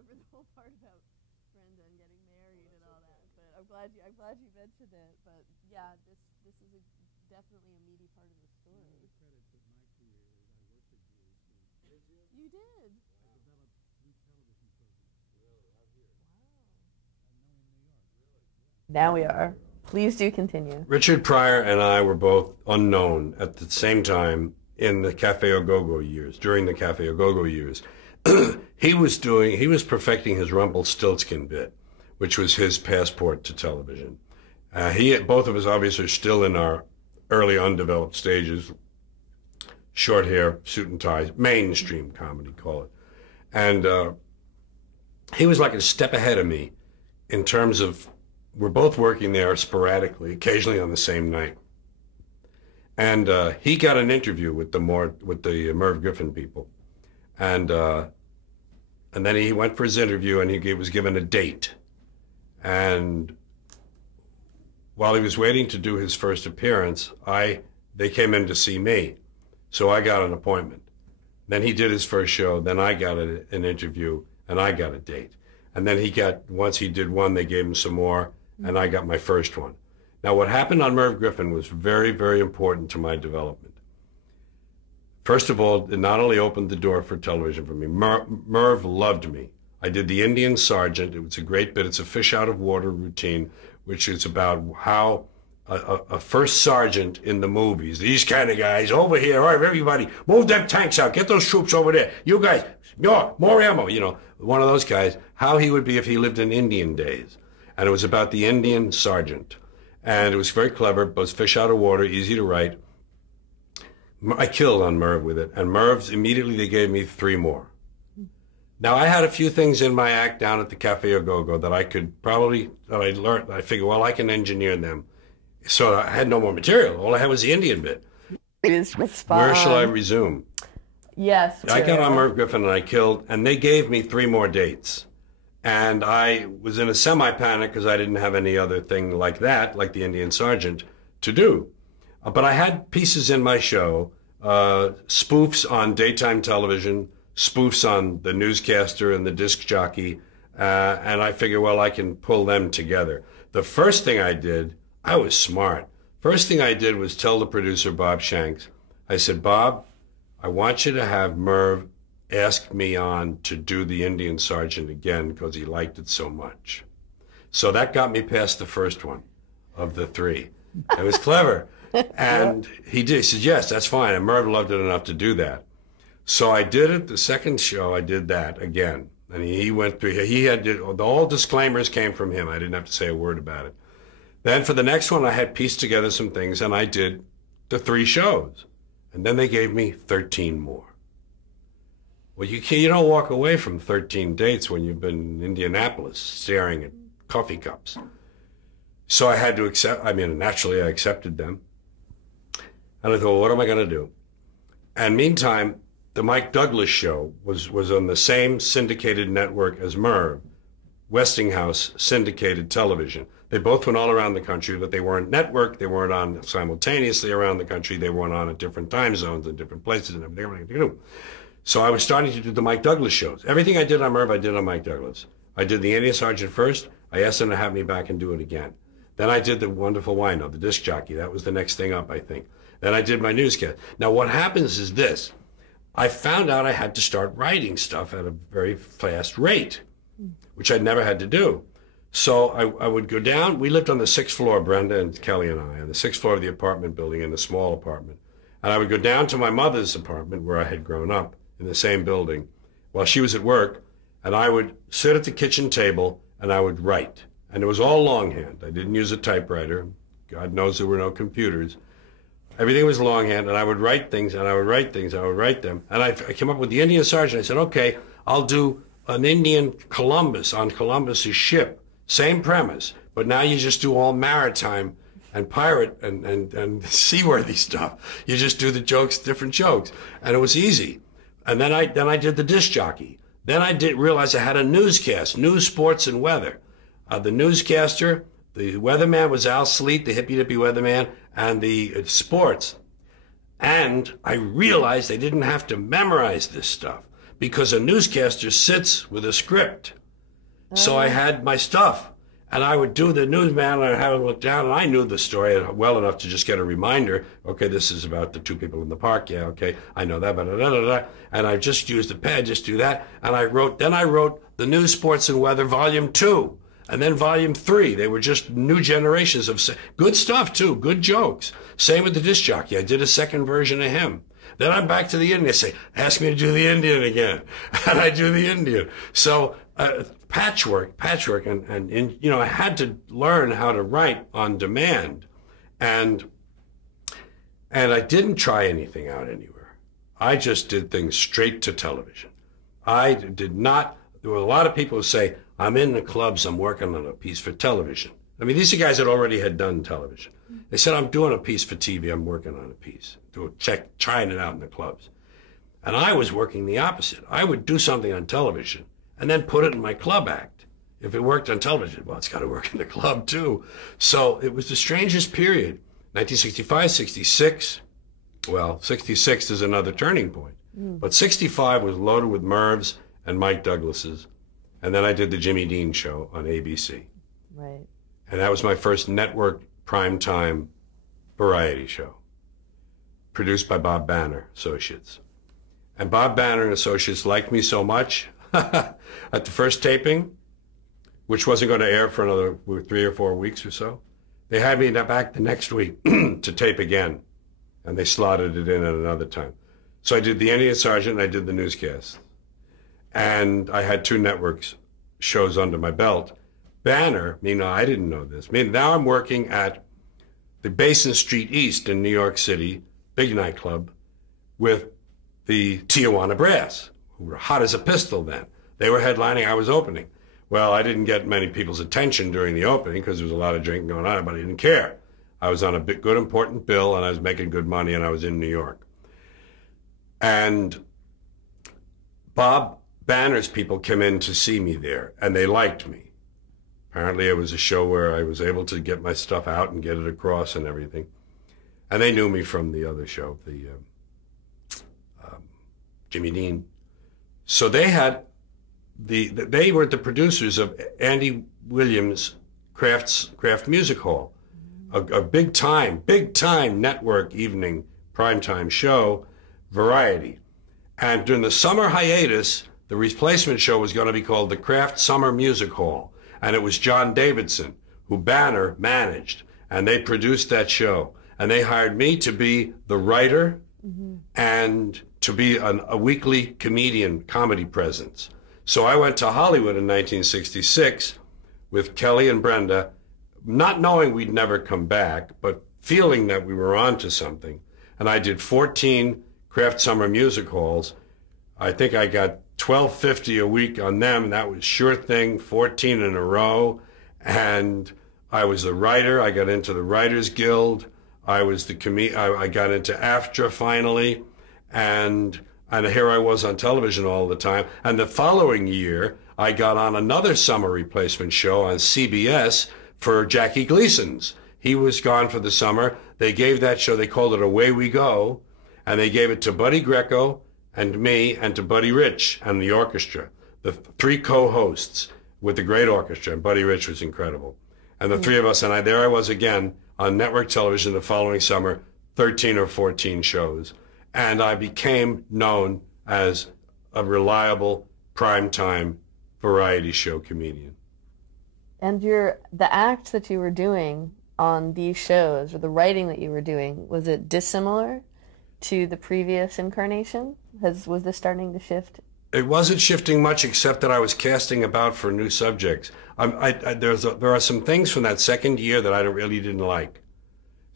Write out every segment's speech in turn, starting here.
remember the whole part about Brenda and getting married and all that. But I'm glad you mentioned it. But yeah, this is definitely a meaty part of the story. You know, the credit with my career is I worked at GAC. Did you? You did. I developed 3 television programs. Really? Out here? No, in New York. Really? Yeah. Now we are. Please do continue. Richard Pryor and I were both unknown at the same time in the Cafe Au Go-Go years, during the Cafe Au Go-Go years. He was perfecting his Rumpelstiltskin bit, which was his passport to television. Both of us obviously are still in our early undeveloped stages, short hair, suit and ties, mainstream comedy, call it. And he was like a step ahead of me in terms of, we're both working there sporadically, occasionally on the same night. And he got an interview with the Merv Griffin people. And then he went for his interview and he was given a date. And while he was waiting to do his first appearance, they came in to see me. So I got an appointment. Then he did his first show, then I got an interview, and I got a date. And then once he did one, they gave him some more, and I got my first one. Now, what happened on Merv Griffin was very, very important to my development. First of all, it not only opened the door for television for me, Merv loved me. I did the Indian Sergeant. It was a great bit. It's a fish out of water routine, which is about how a first sergeant in the movies, these kind of guys, over here, all right, everybody, move them tanks out, get those troops over there. You guys, more ammo, one of those guys, how he would be if he lived in Indian days. And it was about the Indian Sergeant. And it was very clever, but it was fish out of water, easy to write. I killed on Merv with it. And Merv's, immediately they gave me 3 more. Now, I had a few things in my act down at the Cafe Au Go-Go that I learned. I figured, well, I can engineer them. So I had no more material. All I had was the Indian bit. Where shall I resume? Yes. I got on Merv Griffin and I killed, and they gave me 3 more dates. And I was in a semi-panic because I didn't have any other thing like that, like the Indian Sergeant, to do. But I had pieces in my show, spoofs on daytime television, spoofs on the newscaster and the disc jockey, and I figured, well, I can pull them together. The first thing I did, I was smart. First thing I did was tell the producer, Bob Shanks, I said, Bob, I want you to have Merv ask me on to do the Indian Sergeant again because he liked it so much. So that got me past the first one of the 3. It was clever. And he did. He said, yes, that's fine. And Merv loved it enough to do that. So I did it. The second show, I did that again. And he went through, all disclaimers came from him. I didn't have to say a word about it. Then for the next one, I had pieced together some things, and I did the 3 shows. And then they gave me 13 more. Well, you don't walk away from 13 dates when you've been in Indianapolis staring at coffee cups. So I had to accept, naturally I accepted them. And I thought, well, what am I going to do? And meantime, the Mike Douglas show was on the same syndicated network as Merv, Westinghouse syndicated television. They both went all around the country, but they weren't networked. They weren't on simultaneously around the country. They went on at different time zones and different places and everything. So I was starting to do the Mike Douglas shows. Everything I did on Merv, I did on Mike Douglas. I did the Indian Sergeant first. I asked them to have me back and do it again. Then I did the Wonderful Wino, the disc jockey. That was the next thing up, I think. Then I did my newscast. Now what happens is this. I found out I had to start writing stuff at a very fast rate, which I'd never had to do. So I would go down. We lived on the 6th floor, Brenda and Kelly and I, on the 6th floor of the apartment building in a small apartment. And I would go down to my mother's apartment where I had grown up in the same building while she was at work. And I would sit at the kitchen table and I would write. And it was all longhand. I didn't use a typewriter. God knows there were no computers. Everything was longhand, and I would write things, and I would write things, and I would write them. And I came up with the Indian Sergeant. I said, okay, I'll do an Indian Columbus on Columbus's ship. Same premise, but now you just do all maritime and pirate and seaworthy stuff. You just do the jokes, different jokes. And it was easy. And then I did the disc jockey. Then I realize I had a newscast, news, sports, and weather. The newscaster, the weatherman was Al Sleet, the hippy-dippy weatherman, and the sports. And I realized they didn't have to memorize this stuff. because a newscaster sits with a script. So I had my stuff, and I would do the newsman, and I'd have him look down, and I knew the story well enough to just get a reminder. Okay, this is about the two people in the park. Yeah, okay, I know that, and I just used the pad, just do that. And I wrote the News, Sports, and Weather, Volume 2, and then Volume 3. They were just new generations of good stuff, too, good jokes. Same with the disc jockey. I did a second version of him. Then I'm back to the Indian. They say, ask me to do the Indian again. And I do the Indian. So patchwork, and you know, I had to learn how to write on demand. And I didn't try anything out anywhere. I just did things straight to television. I did not, there were a lot of people who say, I'm in the clubs, I'm working on a piece for television. I mean, these are guys that already had done television. They said, I'm doing a piece for TV, I'm working on a piece. Trying it out in the clubs. And I was working the opposite. I would do something on television and then put it in my club act. If it worked on television, well, it's got to work in the club too. So it was the strangest period. 1965, 66. Well, 66 is another turning point. But 65 was loaded with Mervs and Mike Douglas's. And then I did the Jimmy Dean Show on ABC. Right. And that was my first network primetime variety show, produced by Bob Banner Associates. And Bob Banner and Associates liked me so much at the first taping, which wasn't going to air for another 3 or 4 weeks or so, they had me back the next week to tape again, and they slotted it in at another time. So I did the Indian Sergeant and I did the newscast. And I had 2 networks shows under my belt. Banner, meanwhile, I didn't know this. Now I'm working at the Basin Street East in New York City, big nightclub, with the Tijuana Brass, who were hot as a pistol then. They were headlining, I was opening. Well, I didn't get many people's attention during the opening because there was a lot of drinking going on, but I didn't care. I was on a good, important bill, and I was making good money, and I was in New York. And Bob Banner's people came in to see me there, and they liked me. Apparently it was a show where I was able to get my stuff out and get it across and everything. And they knew me from the other show, the Jimmy Dean. So they had they were the producers of Andy Williams' Kraft Music Hall, a big time network evening primetime show, variety. And during the summer hiatus, the replacement show was going to be called the Kraft Summer Music Hall. And it was John Davidson, who Banner managed, and they produced that show. And they hired me to be the writer and to be a weekly comedy presence. So I went to Hollywood in 1966 with Kelly and Brenda, not knowing we'd never come back, but feeling that we were on to something. And I did 14 Kraft Summer Music Halls. I think I got $12.50 a week on them, and that was sure thing, 14 in a row. And I was the writer. I got into the Writers Guild. I was I got into AFTRA finally, and here I was on television all the time. And the following year, I got on another summer replacement show on CBS for Jackie Gleason's. He was gone for the summer. They gave that show, they called it Away We Go, and they gave it to Buddy Greco and me and to Buddy Rich and the orchestra, the 3 co-hosts with the great orchestra, and Buddy Rich was incredible. And the 3 of us, and there I was again on network television the following summer, 13 or 14 shows. And I became known as a reliable primetime variety show comedian. And the act that you were doing on these shows, or the writing that you were doing, was it dissimilar to the previous incarnation? Was this starting to shift? It wasn't shifting much, except that I was casting about for new subjects. There are some things from that second year that I really didn't like.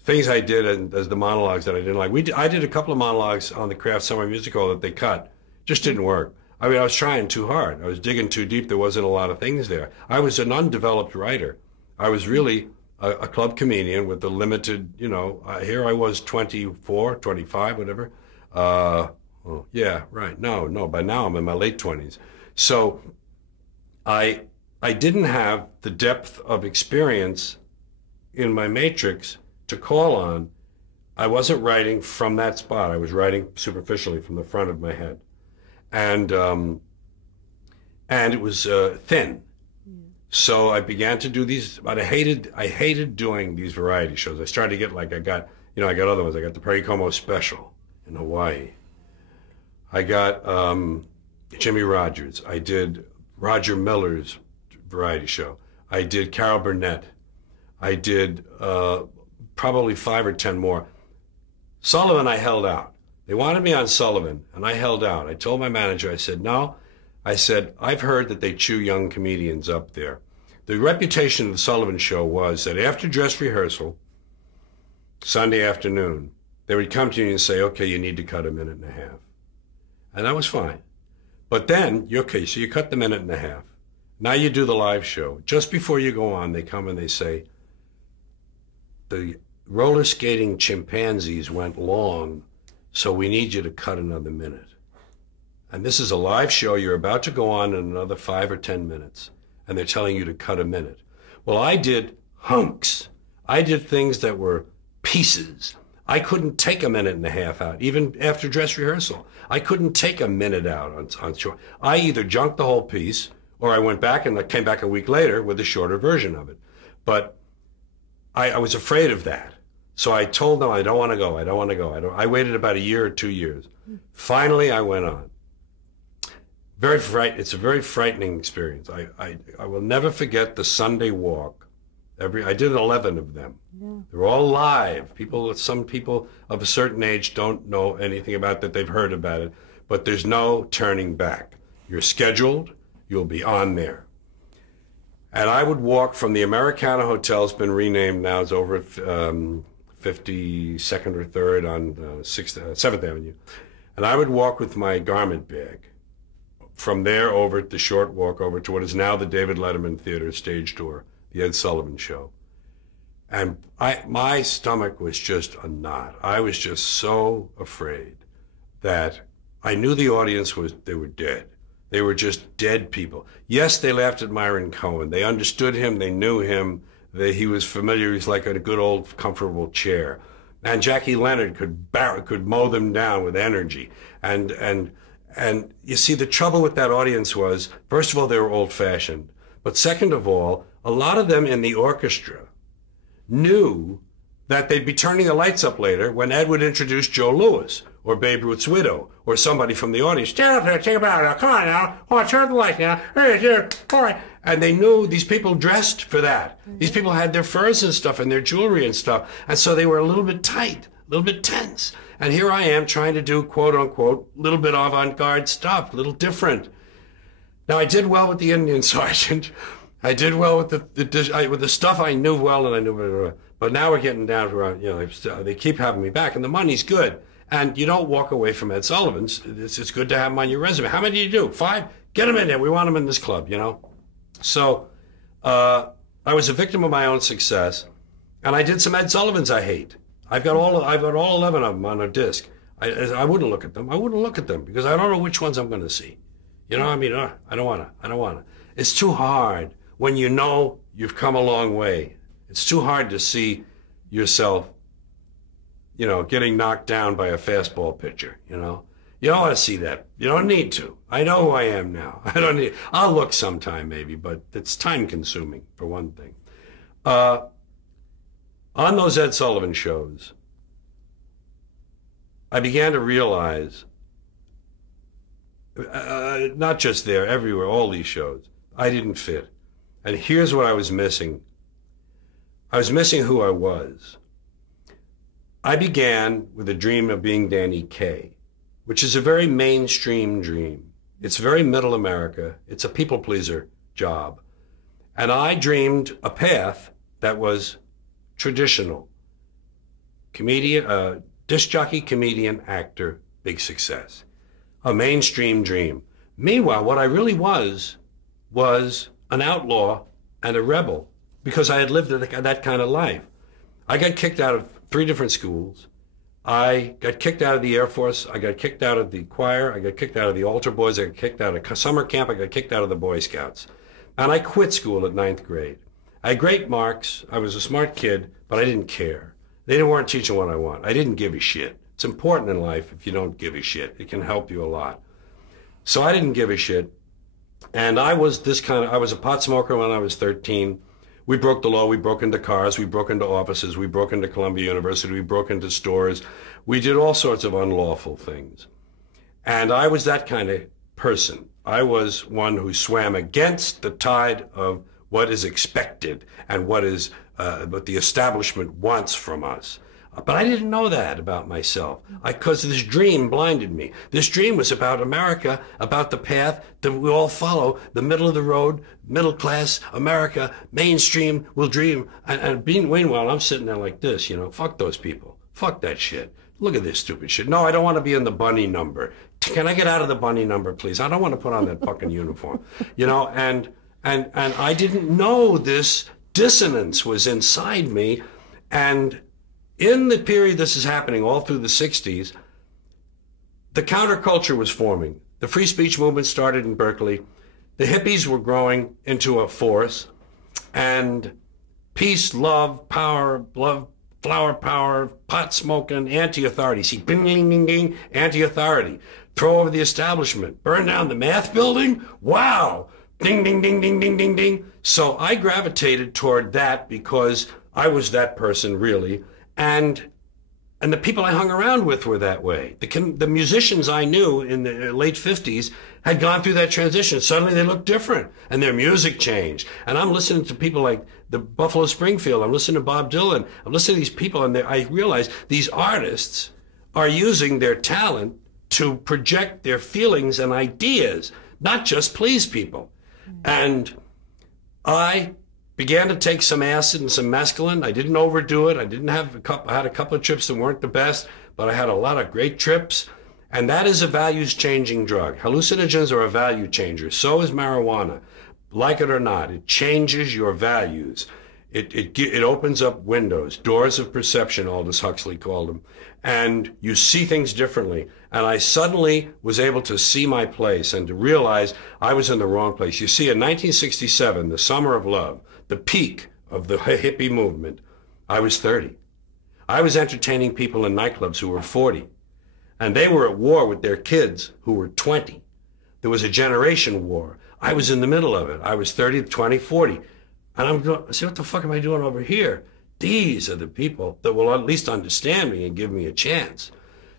Things I did as the monologues that I didn't like. I did a couple of monologues on the Kraft Summer Music Hall that they cut. Just didn't work. I mean, I was trying too hard. I was digging too deep. There wasn't a lot of things there. I was an undeveloped writer. I was really a club comedian with a limited, here I was 24, 25, whatever. Yeah, right. No, by now I'm in my late 20s. So I didn't have the depth of experience in my matrix to call on. I wasn't writing from that spot. I was writing superficially from the front of my head. and it was thin. So I began to do these, but I hated doing these variety shows. I started to get like, I got other ones. I got the Perry Como Special in Hawaii. I got Jimmy Rogers. I did Roger Miller's variety show. I did Carol Burnett. I did probably 5 or 10 more. Sullivan, I held out. They wanted me on Sullivan, and I held out. I told my manager, I said, no. I said, I've heard that they chew young comedians up there. The reputation of the Sullivan Show was that after dress rehearsal, Sunday afternoon, they would come to you and say, okay, you need to cut 1.5 minutes. And that was fine. But then, okay, so you cut the 1.5 minutes. Now you do the live show. Just before you go on, they come and they say, the roller skating chimpanzees went long, so we need you to cut another minute. And this is a live show. You're about to go on in another 5 or 10 minutes. And they're telling you to cut 1 minute. Well, I did hunks. I did things that were pieces. I couldn't take 1.5 minutes out, even after dress rehearsal. I couldn't take 1 minute out on show. I either junked the whole piece, or I went back and came back a week later with a shorter version of it. But I was afraid of that. So I told them, I don't want to go. I don't want to go. I waited about 1 year or 2 years. Finally, I went on. It's a very frightening experience. I will never forget the Sunday walk. I did 11 of them. Yeah. They're all live. Some people of a certain age don't know anything about that. They've heard about it, but there's no turning back. You're scheduled. You'll be on there. And I would walk from the Americana Hotel. It's been renamed now. It's over at 52nd or 3rd on 7th Avenue. And I would walk with my garment bag. From there over the short walk over to what is now the David Letterman Theater stage door, the Ed Sullivan Show. And my stomach was just a knot. I was just so afraid that I knew the audience they were dead. They were just dead people. Yes, they laughed at Myron Cohen. They understood him. They knew him. He was familiar. He was like a good old comfortable chair. And Jackie Leonard could mow them down with energy. And you see, the trouble with that audience was, first of all, they were old-fashioned. But second of all, a lot of them in the orchestra knew that they'd be turning the lights up later when Ed would introduce Joe Louis or Babe Ruth's widow or somebody from the audience. Stand up there, take a bow now. Come on now. Oh, turn the lights now. All right. And they knew these people dressed for that. Mm-hmm. These people had their furs and stuff and their jewelry and stuff. And so they were a little bit tight, a little bit tense. And here I am trying to do, quote unquote, a little bit avant-garde stuff, a little different. Now, I did well with the Indian Sergeant. I did well with the stuff I knew well, and I knew. But now we're getting down to, they keep having me back, and the money's good. And you don't walk away from Ed Sullivan's. It's good to have them on your resume. How many do you do? 5? Get them in there. We want them in this club, So I was a victim of my own success, and I did some Ed Sullivans I hate. I've got all 11 of them on a disc. I wouldn't look at them. I wouldn't look at them because I don't know which ones I'm going to see. I don't want to. It's too hard when you know you've come a long way. It's too hard to see yourself, getting knocked down by a fastball pitcher, You don't want to see that. You don't need to. I know who I am now. I'll look sometime maybe, but it's time consuming for one thing. On those Ed Sullivan shows, I began to realize, not just there, everywhere, all these shows, I didn't fit. And here's what I was missing. I was missing who I was. I began with a dream of being Danny Kaye, which is a very mainstream dream. It's very middle America. It's a people pleaser job. And I dreamed a path that was traditional. Comedian, disc jockey, comedian, actor, big success. A mainstream dream. Meanwhile, what I really was an outlaw and a rebel because I had lived that kind of life. I got kicked out of 3 different schools. I got kicked out of the Air Force. I got kicked out of the choir. I got kicked out of the altar boys. I got kicked out of summer camp. I got kicked out of the Boy Scouts. And I quit school at 9th grade. I had great marks. I was a smart kid, but I didn't care. They weren't teaching what I want. I didn't give a shit. It's important in life if you don't give a shit. It can help you a lot. So I didn't give a shit. And I was a pot smoker when I was 13. We broke the law. We broke into cars. We broke into offices. We broke into Columbia University. We broke into stores. We did all sorts of unlawful things. And I was that kind of person. I was one who swam against the tide of what is expected and what the establishment wants from us. But I didn't know that about myself, because this dream blinded me. This dream was about America, about the path that we all follow, the middle of the road, middle class America, mainstream will dream. And meanwhile, I'm sitting there like this, fuck those people. Fuck that shit. Look at this stupid shit. No, I don't want to be in the bunny number. Can I get out of the bunny number, please? I don't want to put on that fucking uniform. And I didn't know this dissonance was inside me. And in the period this is happening, all through the 60s, the counterculture was forming. The free speech movement started in Berkeley. The hippies were growing into a force. And peace, love, power, flower power, pot smoking, anti-authority. See, bing, ding, ding, ding, anti-authority. Throw over the establishment. Burn down the math building? Wow. Ding, ding, ding, ding, ding, ding, ding. So I gravitated toward that because I was that person, really. And the people I hung around with were that way. The musicians I knew in the late 50s had gone through that transition. Suddenly they looked different, and their music changed. And I'm listening to people like the Buffalo Springfield. I'm listening to Bob Dylan. I'm listening to these people, and I realize these artists are using their talent to project their feelings and ideas, not just please people. And I began to take some acid and some mescaline. I didn't overdo it. I had a couple of trips that weren't the best, but I had a lot of great trips. And that is a values-changing drug. Hallucinogens are a value changer. So is marijuana. Like it or not, it changes your values. It opens up windows, doors of perception, Aldous Huxley called them. And you see things differently. And I suddenly was able to see my place and to realize I was in the wrong place. You see, in 1967, the summer of love, the peak of the hippie movement, I was 30. I was entertaining people in nightclubs who were 40. And they were at war with their kids who were 20. There was a generation war. I was in the middle of it. I was 30, 20, 40. And I'm going, see, what the fuck am I doing over here? These are the people that will at least understand me and give me a chance.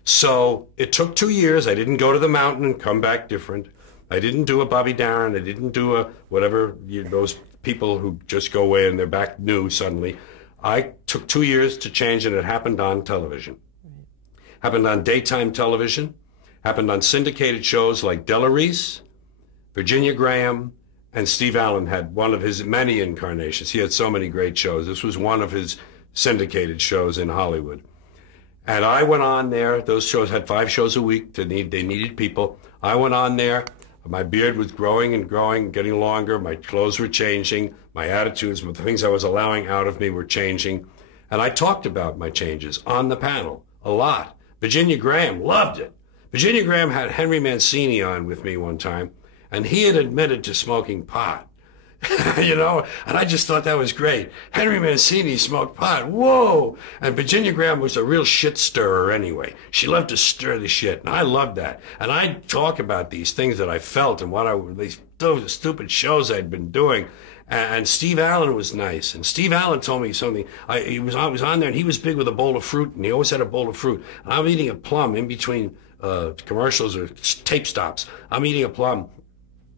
So it took 2 years. I didn't go to the mountain and come back different. I didn't do a Bobby Darin. I didn't do a whatever, those people who just go away and they're back new suddenly. I took 2 years to change, and it happened on television. Happened on daytime television. Happened on syndicated shows like Della Reese, Virginia Graham, and Steve Allen had one of his many incarnations. He had so many great shows. This was one of his syndicated shows in Hollywood. And I went on there. Those shows had 5 shows a week. They needed people. I went on there. My beard was growing and growing, getting longer. My clothes were changing. My attitudes, the things I was allowing out of me were changing. And I talked about my changes on the panel a lot. Virginia Graham loved it. Virginia Graham had Henry Mancini on with me one time, and he had admitted to smoking pot. And I just thought that was great. Henry Mancini smoked pot. Whoa! And Virginia Graham was a real shit stirrer anyway. She loved to stir the shit, and I loved that. And I'd talk about these things that I felt and those stupid shows I'd been doing. And Steve Allen was nice. And Steve Allen told me something. I was on there, and he was big with a bowl of fruit, and he always had a bowl of fruit. And I'm eating a plum in between commercials or tape stops. I'm eating a plum.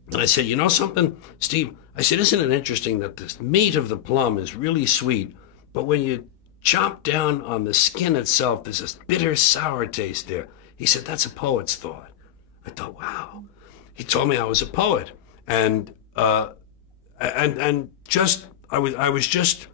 And I said, you know something, Steve? I said, isn't it interesting that the meat of the plum is really sweet, but when you chomp down on the skin itself, there's this bitter, sour taste there. He said, that's a poet's thought. I thought, wow. He told me I was a poet. And just I was just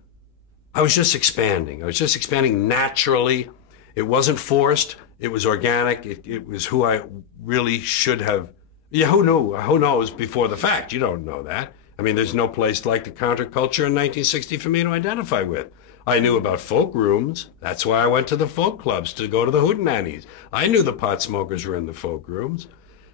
expanding. I was just expanding naturally. It wasn't forced. It was organic. It was who I really should have. Yeah, who knew? Who knows before the fact? You don't know that. I mean, there's no place like the counterculture in 1960 for me to identify with. I knew about folk rooms. That's why I went to the folk clubs, to go to the hootenannies. I knew the pot smokers were in the folk rooms.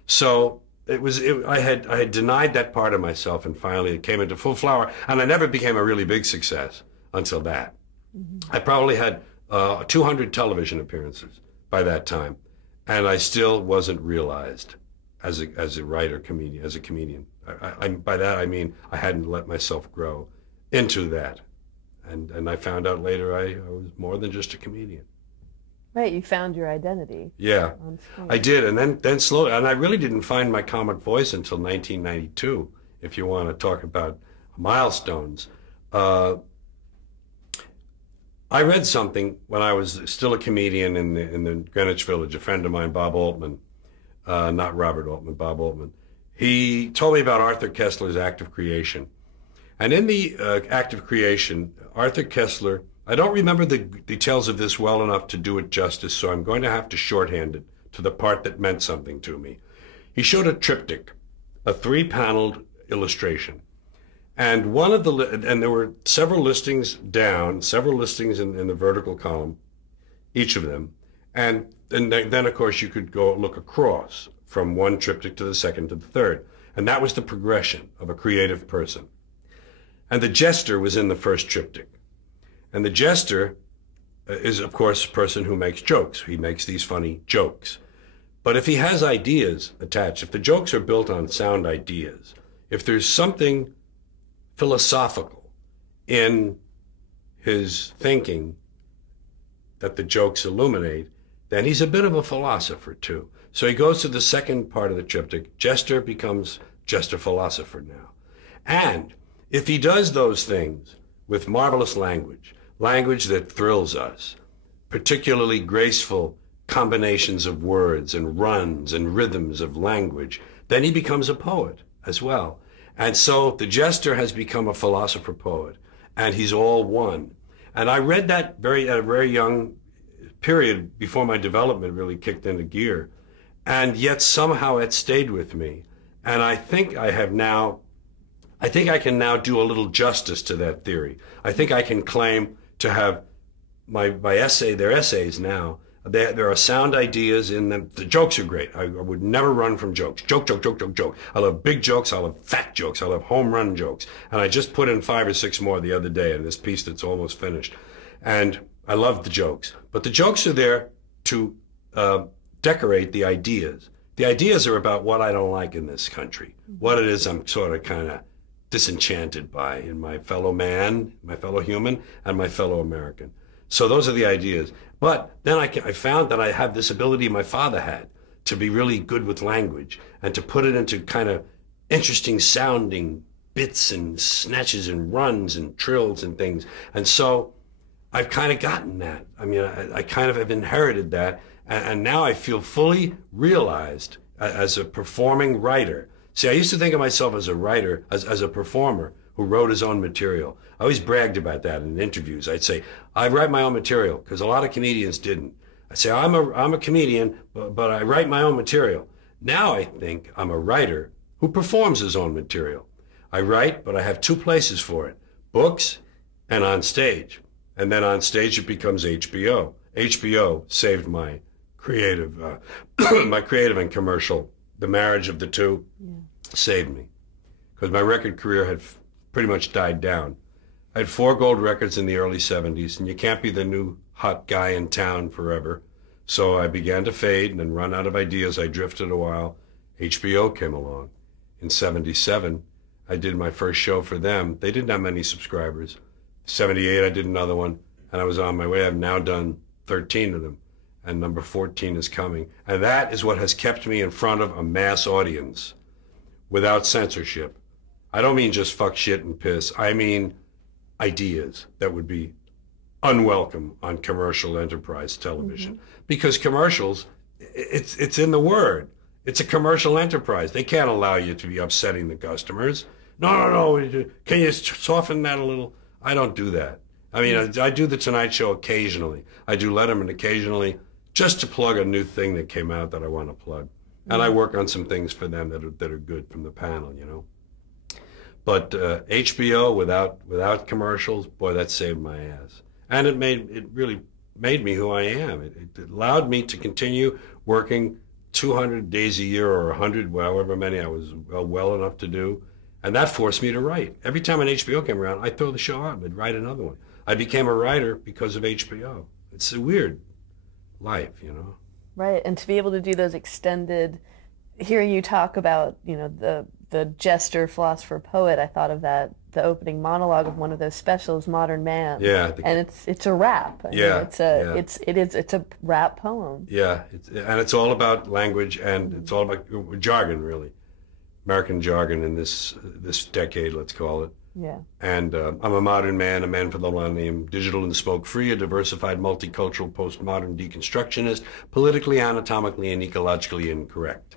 So I had denied that part of myself, and finally it came into full flower. And I never became a really big success until that. Mm-hmm. I probably had 200 television appearances by that time, and I still wasn't realized. as a writer, comedian, as a comedian. By that I mean I hadn't let myself grow into that, and I found out later I was more than just a comedian. Right, you found your identity Yeah, on screen. I did, and then slowly, and I really didn't find my comic voice until 1992. If you want to talk about milestones, I read something when I was still a comedian in the Greenwich Village. A friend of mine, Bob Altman, not Robert Altman, Bob Altman. He told me about Arthur Koestler's act of creation, and in the act of creation, Arthur Koestler. I don't remember the details of this well enough to do it justice, so I'm going to have to shorthand it to the part that meant something to me. He showed a triptych, a 3-paneled illustration. And and there were several listings down, several listings in the vertical column, each of them. And then, of course, you could go look across from one triptych to the second to the third. And that was the progression of a creative person. And the jester was in the first triptych. And the jester is, of course, a person who makes jokes. He makes these funny jokes. But if he has ideas attached, if the jokes are built on sound ideas, if there's something philosophical in his thinking that the jokes illuminate, then he's a bit of a philosopher, too. So he goes to the second part of the triptych. Jester becomes jester philosopher now. And if he does those things with marvelous language, language that thrills us, particularly graceful combinations of words and runs and rhythms of language, then he becomes a poet as well. And so the jester has become a philosopher poet, and he's all one. And I read that at a very young period before my development really kicked into gear, and yet somehow it stayed with me. And I think I can now do a little justice to that theory. I think I can claim to have my essay, they're essays now. There are sound ideas in them. The jokes are great. I would never run from jokes. Joke, joke, joke, joke, joke. I love big jokes. I love fat jokes. I love home run jokes. And I just put in 5 or 6 more the other day in this piece that's almost finished. And I love the jokes. But the jokes are there to decorate the ideas. The ideas are about what I don't like in this country, what it is I'm sort of kind of disenchanted by in my fellow man, my fellow human, and my fellow American. So those are the ideas. But then I found that I have this ability my father had to be really good with language and to put it into kind of interesting sounding bits and snatches and runs and trills and things. And so I've kind of gotten that. I mean, I kind of have inherited that. And now I feel fully realized as a performing writer. See, I used to think of myself as a writer, as a performer who wrote his own material. I always bragged about that in interviews. I'd say, I write my own material, because a lot of comedians didn't. I'd say, I'm a comedian, but I write my own material. Now I think I'm a writer who performs his own material. I write, but I have 2 places for it, books and on stage. And then on stage it becomes HBO. HBO saved my creative, and commercial. The marriage of the two saved me, because my record career had pretty much died down. I had 4 gold records in the early 70s, and you can't be the new hot guy in town forever. So I began to fade and then run out of ideas. I drifted a while. HBO came along. In 77, I did my first show for them. They didn't have many subscribers. 78, I did another one, and I was on my way. I've now done 13 of them, and number 14 is coming. And that is what has kept me in front of a mass audience without censorship. I don't mean just fuck, shit, and piss. I mean ideas that would be unwelcome on commercial enterprise television. Because commercials, it's in the word. It's a commercial enterprise. They can't allow you to be upsetting the customers. No. Can you soften that a little? I don't do that. I mean, I do the Tonight Show occasionally. I do Letterman occasionally, just to plug a new thing that came out that I want to plug. And I work on some things for them that are good from the panel, you know. But HBO without commercials, boy, that saved my ass. And it really made me who I am. It allowed me to continue working 200 days a year, or 100, however many I was well enough to do. And that forced me to write. Every time an HBO came around, I'd throw the show out and I'd write another one. I became a writer because of HBO. It's a weird life, you know. Right, and to be able to do those extended hearing you talk about, the jester, philosopher, poet, I thought of the opening monologue of one of those specials, Modern Man. Yeah. And it's a rap. I mean, Yeah, it's a rap poem. Yeah, and it's all about language, and it's all about jargon, really. American jargon in this decade, let's call it. Yeah. And I'm a modern man, a man for the millennium, digital and smoke-free, a diversified, multicultural, postmodern deconstructionist, politically, anatomically, and ecologically incorrect.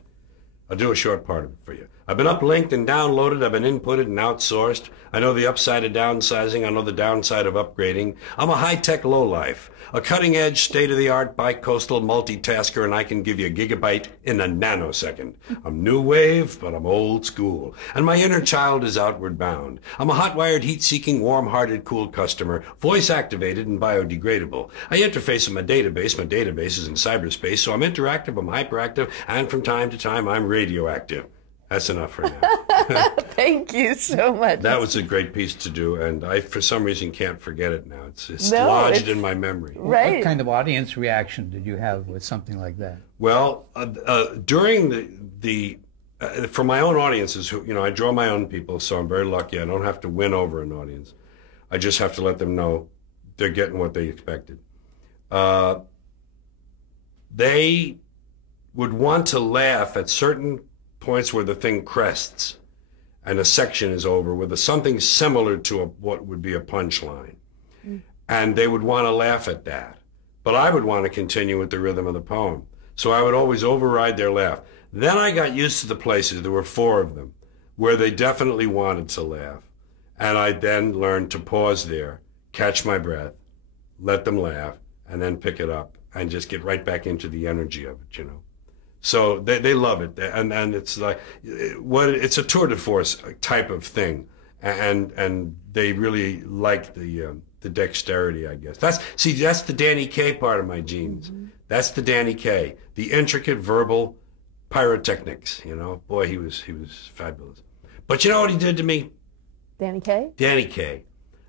I'll do a short part of it for you. I've been uplinked and downloaded. I've been inputted and outsourced. I know the upside of downsizing. I know the downside of upgrading. I'm a high-tech lowlife, a cutting-edge, state-of-the-art, bi-coastal multitasker, and I can give you a gigabyte in a nanosecond. I'm new wave, but I'm old school. And my inner child is outward bound. I'm a hot-wired, heat-seeking, warm-hearted, cool customer, voice-activated and biodegradable. I interface with my database. My database is in cyberspace, so I'm interactive, I'm hyperactive, and from time to time, I'm radioactive. That's enough for now. Thank you so much. That was a great piece to do, and I, for some reason, can't forget it now. It's No, lodged in my memory. Right. What kind of audience reaction did you have with something like that? Well, during for my own audiences, I draw my own people, so I'm very lucky. I don't have to win over an audience. I just have to let them know they're getting what they expected. They would want to laugh at certain points where the thing crests and a section is over with something similar to what would be a punchline. And they would want to laugh at that. But I would want to continue with the rhythm of the poem. So I would always override their laugh. Then I got used to the places, there were 4 of them, where they definitely wanted to laugh. And I then learned to pause there, catch my breath, let them laugh, and then pick it up and just get right back into the energy of it, So they love it, and it's like it's a tour de force type of thing, and they really like the dexterity, I guess. That's the Danny Kaye part of my genes. Mm-hmm. That's the Danny Kaye, the intricate verbal pyrotechnics. Boy, he was fabulous. But you know what he did to me? Danny Kaye? Danny Kaye.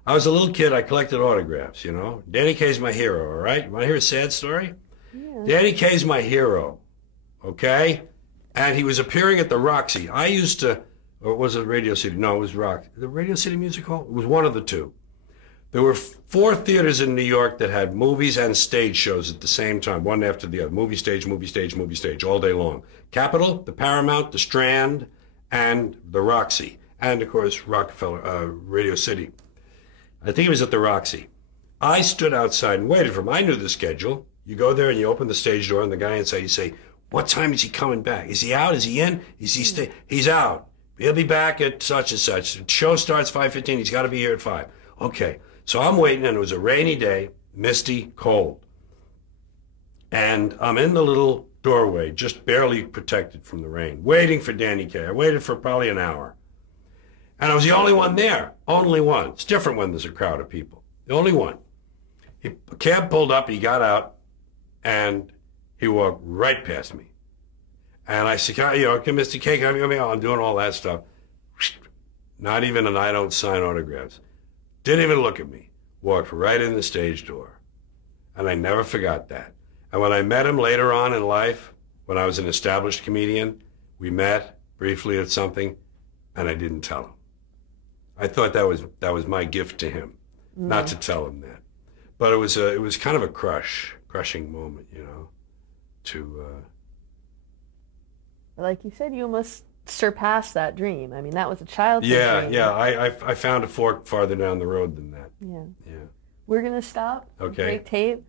I was a little kid. I collected autographs. Danny Kaye's my hero. All right, you want to hear a sad story? Yeah. Danny Kaye's my hero. Okay? And he was appearing at the Roxy. I used to, or was it Radio City? No, it was Roxy. The Radio City Music Hall? It was one of the two. There were 4 theaters in New York that had movies and stage shows at the same time, one after the other. Movie stage, movie stage, movie stage, all day long. Capitol, the Paramount, the Strand, and the Roxy. And, of course, Rockefeller, Radio City. I think it was at the Roxy. I stood outside and waited for him. I knew the schedule. You go there and you open the stage door, and the guy inside, you say, what time is he coming back? Is he out? Is he in? Is he He's out. He'll be back at such and such. The show starts 5:15. He's got to be here at 5. Okay. So I'm waiting, and it was a rainy day, misty, cold. And I'm in the little doorway, just barely protected from the rain, waiting for Danny Kaye. I waited for probably an hour. And I was the only one there. Only one. It's different when there's a crowd of people. The only one. A cab pulled up. He got out, and he walked right past me. And I said, can Mr. Kaye, come here? I'm doing all that stuff. Not even an I don't sign autographs. Didn't even look at me. Walked right in the stage door. And I never forgot that. And when I met him later on in life, when I was an established comedian, we met briefly at something, and I didn't tell him. I thought that was my gift to him, not to tell him that. But it was kind of a crushing moment, Like you said, you almost surpassed that dream. I mean, that was a childhood dream. Yeah. I found a fork farther down the road than that. Yeah. Yeah. We're going to stop. Okay. Break tape.